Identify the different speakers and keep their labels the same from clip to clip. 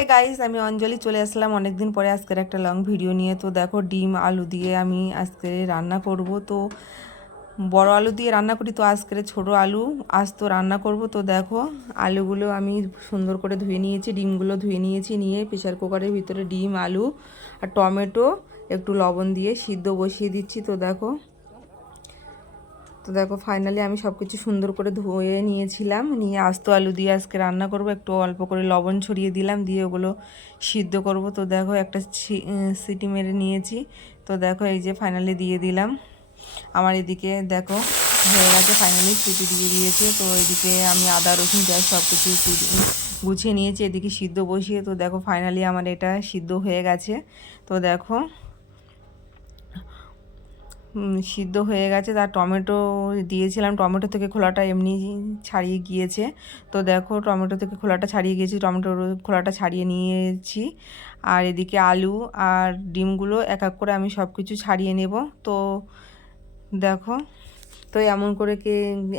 Speaker 1: Guys আমি অঞ্জলি চলে আসলাম অনেকদিন পরে আজকের একটা লং ভিডিও নিয়ে। তো দেখো ডিম, আলু দিয়ে আমি আজকে রান্না করব। তো বড় আলু দিয়ে রান্না করি তো আজকের ছোট আলু। আজ তো রান্না করব। তো দেখো আলুগুলো আমি সুন্দর করে ধুয়ে নিয়েছি, ডিমগুলো ধুয়ে নিয়েছি, নিয়ে প্রেশার কুকারের ভিতরে ডিম, আলু আর টমেটো, একটু লবণ দিয়ে সিদ্ধ বসিয়ে দিচ্ছি। তো দেখো তো দেখো ফাইনালি আমি সব কিছু সুন্দর করে ধুয়ে নিয়েছিলাম। নিয়ে আস্ত আলু দিয়ে আজকে রান্না করব। একটু অল্প করে লবণ ছড়িয়ে দিলাম, দিয়ে ওগুলো সিদ্ধ করব। তো দেখো একটা সিটি মেরে নিয়েছি। তো দেখো এই যে ফাইনালি দিয়ে দিলাম। আমার এদিকে দেখো হয়ে গেছে ফাইনালি সিটি দিয়ে দিয়েছে। তো এদিকে আমি আদা, রসুন, পেঁয়াজ সব কিছু গুছিয়ে নিয়েছি। এদিকে সিদ্ধ বসিয়ে, তো দেখো ফাইনালি আমার এটা সিদ্ধ হয়ে গেছে। তো দেখো সিদ্ধ হয়ে গেছে। তার টমেটো দিয়েছিলাম। টমেটো থেকে খোলাটা এমনি ছাড়িয়ে গিয়েছে। তো দেখো, টমেটো থেকে খোলাটা ছাড়িয়ে গিয়েছি। টমেটোর খোলাটা ছাড়িয়ে নিয়েছি। আর এদিকে আলু আর ডিমগুলো এক এক করে আমি সব কিছু ছাড়িয়ে নেব। তো দেখো, তো এমন করে কে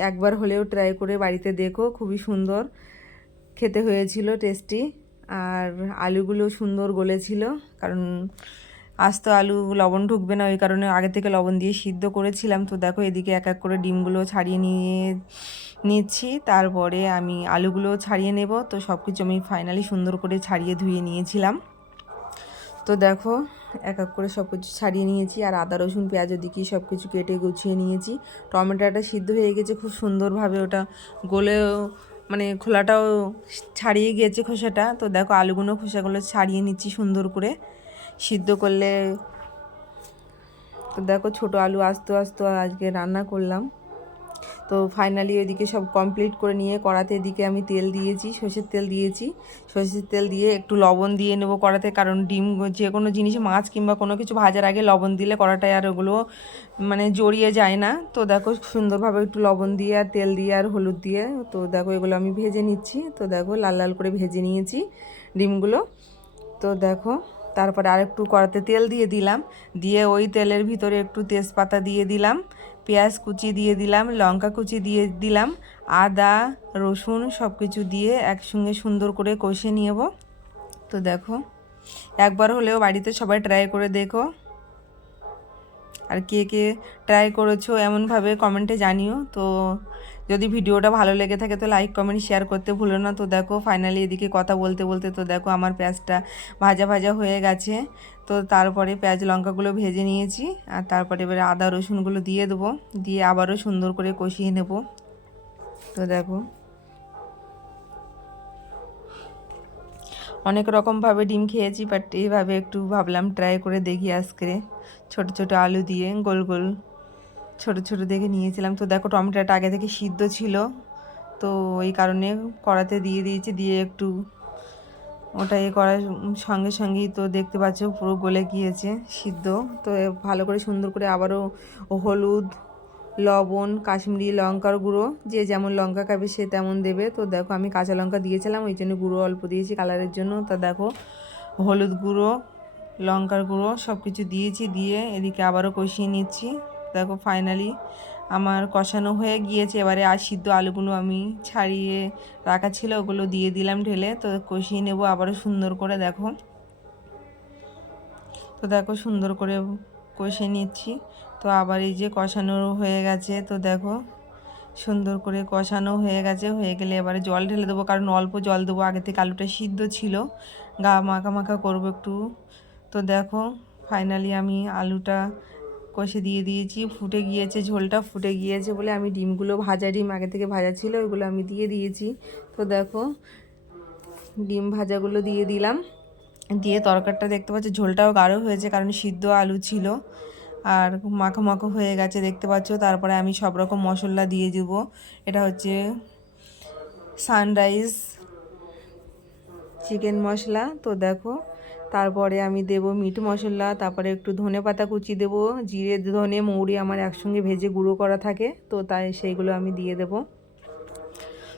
Speaker 1: একবার হলেও ট্রাই করে বাড়িতে দেখো। খুবই সুন্দর। খেতে হয়েছিল টেস্টি আর আলুগুলো সুন্দর গলেছিল। কারণ আজ তো আলু, লবণ ঢুকবে না, ওই কারণে আগে থেকে লবণ দিয়ে সিদ্ধ করেছিলাম। তো দেখো এদিকে এক এক করে ডিমগুলো ছাড়িয়ে নিয়ে, নিচ্ছি। তারপরে আমি আলুগুলো ছাড়িয়ে নেব। তো সব কিছু আমি ফাইনালি সুন্দর করে ছাড়িয়ে ধুয়ে নিয়েছিলাম। তো দেখো এক এক করে সব কিছু ছাড়িয়ে নিয়েছি। আর আদা, রসুন, পেঁয়াজ ওদিকে সব কিছু কেটে গুছিয়ে নিয়েছি। টমেটোটা সিদ্ধ হয়ে গেছে খুব সুন্দরভাবে। ওটা গলেও মানে খোলাটাও ছাড়িয়ে গিয়েছে খোসাটা। তো দেখো আলুগুলো খোসাগুলো ছাড়িয়ে নিচ্ছি সুন্দর করে। সিদ্ধ করলে, দেখো ছোটো আলু আস্তে আস্তে আজকে রান্না করলাম। তো ফাইনালি ওইদিকে সব কমপ্লিট করে নিয়ে কড়াতে এদিকে আমি তেল দিয়েছি, সর্ষের তেল দিয়েছি। সর্ষের তেল দিয়ে একটু লবণ দিয়ে নেব কড়াতে, কারণ ডিম যে কোনো জিনিসে মাছ কিংবা কোনো কিছু ভাজার আগে লবণ দিলে কড়াটায় আর ওগুলো মানে জড়িয়ে যায় না। তো দেখো সুন্দরভাবে একটু লবণ দিয়ে আর তেল দিয়ে আর হলুদ দিয়ে, তো দেখো এগুলো আমি ভেজে নিচ্ছি। তো দেখো লাল লাল করে ভেজে নিয়েছি ডিমগুলো। তো দেখো তারপরে আরেকটু কড়াতে তেল দিয়ে দিলাম। দিয়ে ওই তেলের ভিতরে একটু তেজপাতা দিয়ে দিলাম, পেঁয়াজ কুচি দিয়ে দিলাম, লঙ্কা কুচি দিয়ে দিলাম, আদা, রসুন সব কিছু দিয়ে একসঙ্গে সুন্দর করে কষে নিয়েব। তো দেখো, একবার হলেও বাড়িতে সবাই ট্রাই করে দেখো। আর কে কে ট্রাই করেছ এমনভাবে কমেন্টে জানিও। তো যদি ভিডিওটা ভালো লেগে থাকে তো লাইক কমেন্ট শেয়ার করতে ভুলো না। তো দেখো ফাইনালি এদিকে কথা বলতে বলতে তো দেখো আমার পেঁয়াজটা ভাজা ভাজা হয়ে গেছে। তো তারপরে পেঁয়াজ লঙ্কাগুলো ভেজে নিয়েছি আর তারপরে এবারে আদা, রসুনগুলো দিয়ে দেবো। দিয়ে আবারও সুন্দর করে কষিয়ে নেব। তো দেখো, অনেক রকমভাবে ডিম খেয়েছি বাট এইভাবে একটু ভাবলাম ট্রাই করে দেখি আজকে। ছোট ছোট আলু দিয়ে গোল গোল ছোট ছোট দেখে নিয়েছিলাম। তো দেখো টমেটোটা আগে থেকে সিদ্ধ ছিল। তো ওই কারণে কড়াতে দিয়ে দিয়েছি, দিয়ে একটু ওটা এ করার সঙ্গে সঙ্গেই তো দেখতে পাচ্ছ পুরো গলে গিয়েছে সিদ্ধ। তো ভালো করে সুন্দর করে আবারও হলুদ, লবণ, কাশ্মীরি লঙ্কার গুঁড়ো, যে যেমন লঙ্কা খাবে সে তেমন দেবে। তো দেখো আমি কাঁচা লঙ্কা দিয়েছিলাম, ওই জন্য গুঁড়ো অল্প দিয়েছি কালারের জন্য। তা দেখো হলুদ গুঁড়ো, লঙ্কার গুঁড়ো সব কিছু দিয়েছি, দিয়ে এদিকে আবারও কষিয়ে নিচ্ছি। দেখো ফাইনালি আমার কষানো হয়ে গিয়েছে। এবারে আর সিদ্ধ আলুগুলো আমি ছাড়িয়ে রাখা ছিল, ওগুলো দিয়ে দিলাম ঢেলে। তো কষিয়ে নেব আবারও সুন্দর করে, দেখো। তো দেখো সুন্দর করে কষে নিচ্ছি। তো আবার এই যে কষানো হয়ে গেছে, তো দেখো সুন্দর করে কষানো হয়ে গেছে। হয়ে গেলে এবারে জল ঢেলে দেবো, কারণ অল্প জল দেবো। আগে থেকে আলুটা সিদ্ধ ছিল, গা মাখা মাখা করব একটু। তো দেখো ফাইনালি আমি আলুটা কষে দিয়ে দিয়েছি, ফুটে গিয়েছে, ঝোলটা ফুটে গিয়েছে বলে আমি ডিমগুলো ভাজা ডিম আগে থেকে ভাজা ছিল, ওইগুলো আমি দিয়ে দিয়েছি। তো দেখো, ডিম ভাজাগুলো দিয়ে দিলাম। দিয়ে তরকারটা দেখতে পাচ্ছি, ঝোলটাও গাঢ় হয়েছে কারণ সিদ্ধ আলু ছিল। আর মাখো মাখো হয়ে গেছে দেখতে পাচ্ছ, তারপরে আমি সব রকম মশলা দিয়ে দেব। এটা হচ্ছে সানরাইজ চিকেন মশলা। তো দেখো তারপরে আমি দেব মিট মশলা, তারপরে একটু ধনে পাতা কুচি দেব, জিরে, ধনে, মৌরি আমার একসঙ্গে ভেজে গুঁড়ো করা থাকে, তো তাই সেইগুলো আমি দিয়ে দেব।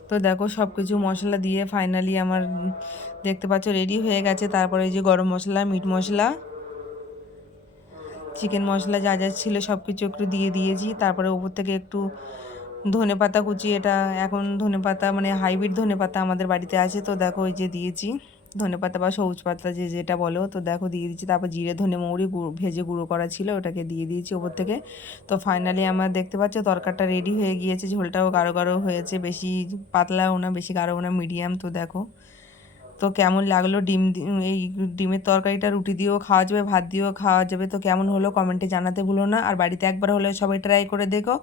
Speaker 1: তো দেখো সব কিছু মশলা দিয়ে ফাইনালি আমার, দেখতে পাচ্ছ রেডি হয়ে গেছে, তারপরে যে গরম মশলা, মিট মশলা চিকেন মশলা যা যা ছিল সব কিছু একটু দিয়ে দিয়েছি, তারপরে ওপর থেকে একটু ধনে পাতা কুচি, এটা এখন ধনে পাতা মানে হাইব্রিড ধনে পাতা আমাদের বাড়িতে আছে, তো দেখো ওই যে দিয়েছি। ধনে পাতা বা সবুজ পাতা যে যেটা বলো, তো দেখো দিয়ে দিচ্ছি। তারপর জিরে, ধনে মৌরি গুঁড়ো ভেজে গুঁড়ো করা ছিল, ওটাকে দিয়ে দিয়েছি ওপর থেকে। তো ফাইনালি আমার দেখতে পাচ্ছ তরকারটা রেডি হয়ে গিয়েছে, ঝোলটাও গাঢ় গাঢ় হয়েছে, বেশি পাতলাও না, বেশি গাঢ়ও না মিডিয়াম তো দেখো। তো কেমন লাগল ডিম এই ডিমের তরকারিটা রুটি দিয়েও খাওয়া যাবে, ভাত দিয়েও খাওয়া যাবে, তো কেমন হলো কমেন্টে জানাতে ভুলো না। আর বাড়িতে একবার হলে সবাই ট্রাই করে দেখো।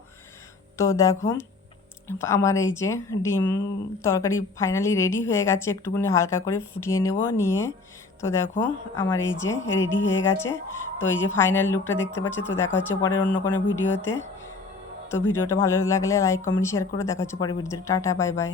Speaker 1: তো দেখো। আমার এই যে ডিম তরকারি ফাইনালি রেডি হয়ে গেছে একটুকুনি হালকা করে ফুটিয়ে নেব নিয়ে। তো দেখো, আমার এই যে রেডি হয়ে গেছে। তো এই যে ফাইনাল লুকটা দেখতে পাচ্ছে, তো দেখা হচ্ছে পরের অন্য কোনো ভিডিওতে। তো ভিডিওটা ভালো লাগলে লাইক কমেন্ট শেয়ার করো। দেখা হচ্ছে পরের ভিডিওতে। Tata bye bye